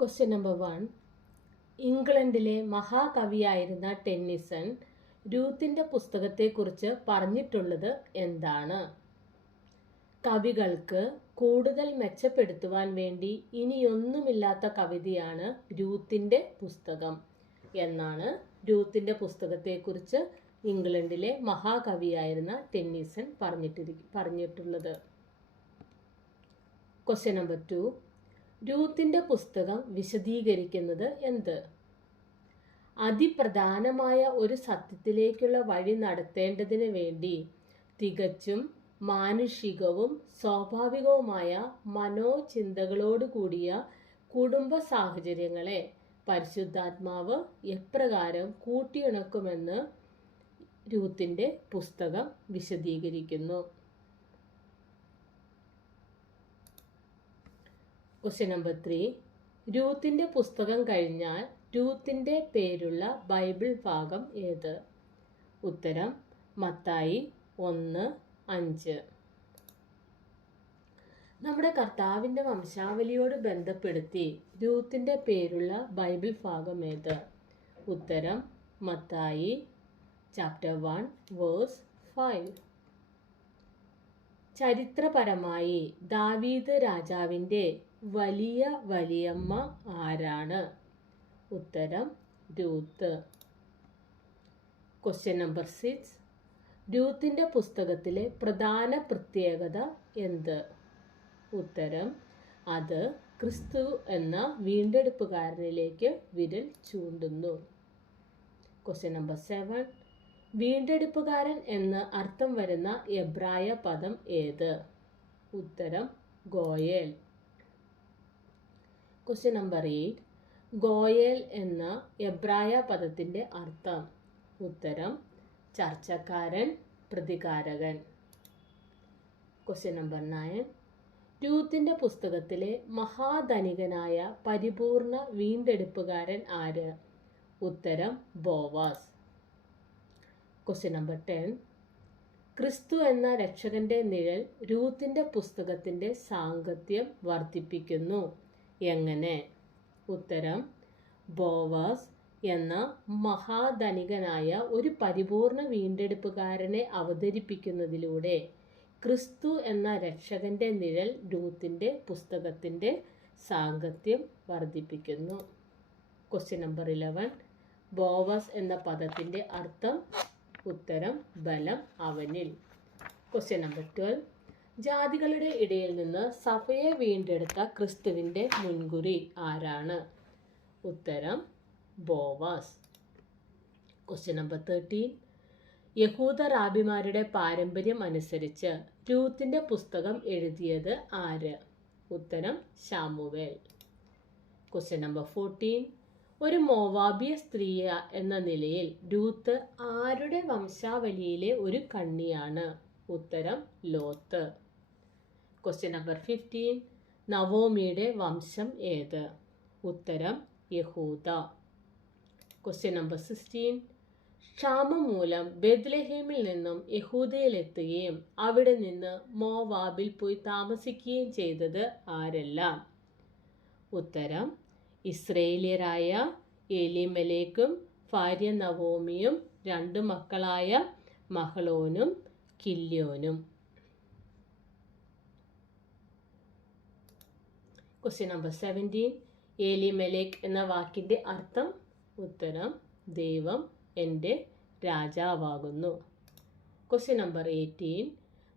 Question number one ഇംഗ്ലണ്ടിലെ മഹാകവിയായിരുന്ന Tennyson രൂത്തിന്റെ പുസ്തകത്തെക്കുറിച്ച് പറഞ്ഞിട്ടുള്ളത് എന്താണ്? കവികൾക്ക് കൂടുതൽ മെച്ചപ്പെടുത്തുവാൻ വേണ്ടി ഇനിയൊന്നുമില്ലാത്ത കവിതയാണ് രൂത്തിന്റെ പുസ്തകം എന്നാണ് രൂത്തിന്റെ പുസ്തകത്തെക്കുറിച്ച് ഇംഗ്ലണ്ടിലെ മഹാകവിയായിരുന്ന ടെന്നിസൺ പറഞ്ഞിട്ടിരി പറഞ്ഞിട്ടുള്ളത്. ക്വസ്റ്റ്യൻ നമ്പർ ടു രൂത്തിന്റെ പുസ്തകം വിശദീകരിക്കുന്നത് എന്ത്? അതിപ്രധാനമായ ഒരു സത്യത്തിലേക്കുള്ള വഴി നടത്തേണ്ടതിന് വേണ്ടി തികച്ചും മാനുഷികവും സ്വാഭാവികവുമായ മനോചിന്തകളോട് കൂടിയ കുടുംബ സാഹചര്യങ്ങളെ പരിശുദ്ധാത്മാവ് എപ്രകാരം കൂട്ടിയിണക്കുമെന്ന് രൂത്തിന്റെ പുസ്തകം വിശദീകരിക്കുന്നു. ക്വസ്റ്റ്യൻ നമ്പർ ത്രീ രൂത്തിന്റെ പുസ്തകം കഴിഞ്ഞാൽ രൂത്തിന്റെ പേരുള്ള ബൈബിൾ ഭാഗം ഏത്? ഉത്തരം മത്തായി ഒന്ന് അഞ്ച്. നമ്മുടെ കർത്താവിന്റെ വംശാവലിയോട് ബന്ധപ്പെടുത്തി രൂത്തിന്റെ പേരുള്ള ബൈബിൾ ഭാഗം ഏത്? ഉത്തരം Mathai chapter one verse five ചരിത്രപരമായി ദാവീദ് രാജാവിന്റെ വലിയ വലിയമ്മ ആരാണ്? ഉത്തരം രൂത്ത്. ക്വസ്റ്റ്യൻ നമ്പർ സിക്സ് രൂത്തിന്റെ പുസ്തകത്തിലെ പ്രധാന പ്രത്യേകത എന്ത്? ഉത്തരം അത് ക്രിസ്തു എന്ന വീണ്ടെടുപ്പുകാരനിലേക്ക് വിരൽ ചൂണ്ടുന്നു. ക്വസ്റ്റ്യൻ നമ്പർ സെവൻ വീണ്ടെടുപ്പുകാരൻ എന്ന് അർത്ഥം വരുന്ന എബ്രായ പദം ഏത്? ഉത്തരം ഗോയൽ. ക്വസ്റ്റ്യൻ നമ്പർ എയ്റ്റ് ഗോയൽ എന്ന എബ്രായ പദത്തിന്റെ അർത്ഥം. ഉത്തരം ചർച്ചക്കാരൻ പ്രതികാരകൻ. ക്വസ്റ്റ്യൻ നമ്പർ നയൻ രൂത്തിന്റെ പുസ്തകത്തിലെ മഹാധനികനായ പരിപൂർണ വീണ്ടെടുപ്പുകാരൻ ആര്? ഉത്തരം ബോവാസ്. ക്വസ്റ്റ്യൻ നമ്പർ ടെൻ ക്രിസ്തു എന്ന രക്ഷകന്റെ നിഴൽ രൂത്തിന്റെ പുസ്തകത്തിന്റെ സാങ്കത്യം വർദ്ധിപ്പിക്കുന്നു. എങ്ങനെ? ഉത്തരം ബോവാസ് എന്ന മഹാധനികനായ ഒരു പരിപൂർണ വീണ്ടെടുപ്പുകാരനെ അവതരിപ്പിക്കുന്നതിലൂടെ ക്രിസ്തു എന്ന രക്ഷകന്റെ നിഴൽ രൂത്തിന്റെ പുസ്തകത്തിന്റെ സാങ്കത്യം വർദ്ധിപ്പിക്കുന്നു. ക്വസ്റ്റ്യൻ നമ്പർ ഇലവൻ ബോവസ് എന്ന പദത്തിന്റെ അർത്ഥം ഉത്തരം ബലം അവനിൽ. ക്വസ്റ്റ്യൻ നമ്പർ ട്വൽവ് ജാതികളുടെ ഇടയിൽ നിന്ന് സഭയെ വീണ്ടെടുത്ത ക്രിസ്തുവിന്റെ മുൻകുറി ആരാണ്? ഉത്തരം ബോവാസ്. ക്വസ്റ്റ്യൻ നമ്പർ തേർട്ടീൻ യഹൂദ റാബിമാരുടെ പാരമ്പര്യം അനുസരിച്ച് രൂത്തിന്റെ പുസ്തകം എഴുതിയത് ആര്? ഉത്തരം ശാമുവേൽ. ക്വസ്റ്റ്യൻ നമ്പർ ഫോർട്ടീൻ ഒരു മോവാബിയ സ്ത്രീ എന്ന നിലയിൽ രൂത്ത് ആരുടെ വംശാവലിയിലെ ഒരു കണ്ണിയാണ്? ഉത്തരം ലോത്ത്. ക്വസ്റ്റ്യൻ നമ്പർ ഫിഫ്റ്റീൻ നവോമിയുടെ വംശം ഏത്? ഉത്തരം യഹൂദ. ക്വസ്റ്റ്യൻ നമ്പർ സിക്സ്റ്റീൻ ക്ഷാമം മൂലം ബെദ്ലഹേമിൽ നിന്നും യഹൂദയിലെത്തുകയും അവിടെ നിന്ന് മോവാബിൽ പോയി താമസിക്കുകയും ചെയ്തത് ആരെല്ലാം? ഉത്തരം ഇസ്രയേലിയരായ എലിമലേക്കും ഭാര്യ നവോമിയും രണ്ട് മക്കളായ മഹളോനും കില്യോനും. ക്വസ്റ്റ്യൻ നമ്പർ സെവന്റീൻ ഏലിമലേക്ക് എന്ന വാക്കിന്റെ അർത്ഥം ഉത്തരം ദൈവം എന്റെ രാജാവാകുന്നു. ക്വസ്റ്റ്യൻ നമ്പർ എയ്റ്റീൻ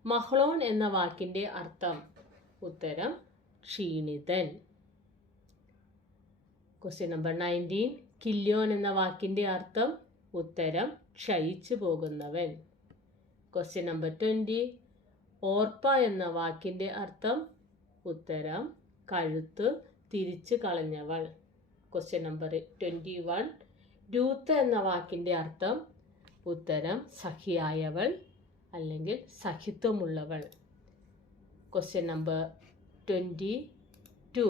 മഹ്ളോൻ എന്ന വാക്കിന്റെ അർത്ഥം ഉത്തരം ക്ഷീണിതൻ. ക്വസ്റ്റ്യൻ നമ്പർ നയന്റീൻ കില്യോൻ എന്ന വാക്കിന്റെ അർത്ഥം ഉത്തരം ക്ഷയിച്ചു പോകുന്നവൻ. ക്വസ്റ്റ്യൻ നമ്പർ ട്വന്റി ഓർപ്പ എന്ന വാക്കിന്റെ അർത്ഥം ഉത്തരം കഴുത്ത് തിരിച്ചു കളഞ്ഞവൾ. Question number twenty one Ruth എന്ന വാക്കിന്റെ അർത്ഥം ഉത്തരം സഖിയായവൾ അല്ലെങ്കിൽ സഖിത്വമുള്ളവൾ. ക്വസ്റ്റ്യൻ നമ്പർ ട്വന്റി ടു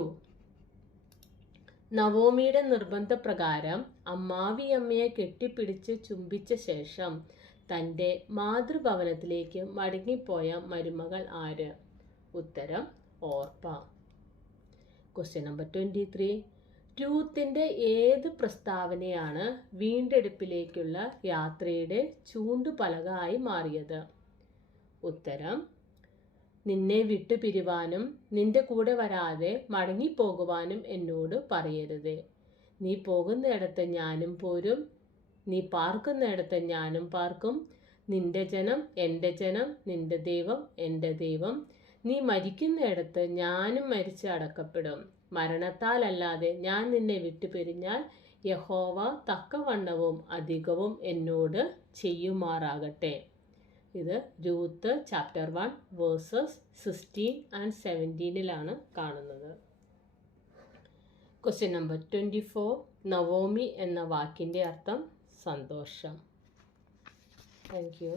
നവോമിയുടെ നിർബന്ധപ്രകാരം അമ്മാവിയമ്മയെ കെട്ടിപ്പിടിച്ച് ചുംബിച്ച ശേഷം തന്റെ മാതൃഭവനത്തിലേക്ക് മടങ്ങിപ്പോയ മരുമകൾ ആര്? ഉത്തരം Orpah. Question number twenty three രൂത്തിന്റെ ഏത് പ്രസ്താവനയാണ് വീണ്ടെടുപ്പിലേക്കുള്ള യാത്രയുടെ ചൂണ്ടുപലകായി മാറിയത്? ഉത്തരം നിന്നെ വിട്ടുപിരിവാനും നിന്റെ കൂടെ വരാതെ മടങ്ങിപ്പോകുവാനും എന്നോട് പറയരുത്. നീ പോകുന്നിടത്ത് ഞാനും പോരും. നീ പാർക്കുന്നിടത്ത് ഞാനും പാർക്കും. നിന്റെ ജനം എന്റെ ജനം നിന്റെ ദൈവം എന്റെ ദൈവം. നീ മരിക്കുന്നിടത്ത് ഞാനും മരിച്ച് അടക്കപ്പെടും. മരണത്താലല്ലാതെ ഞാൻ നിന്നെ വിട്ടുപിരിഞ്ഞാൽ യഹോവ തക്കവണ്ണവും അധികവും എന്നോട് ചെയ്യുമാറാകട്ടെ. ഇത് Ruth chapter one verses sixteen and സെവന്റീനിലാണ് കാണുന്നത്. Question number twenty four Naomi എന്ന വാക്കിന്റെ അർത്ഥം സന്തോഷം. Thank you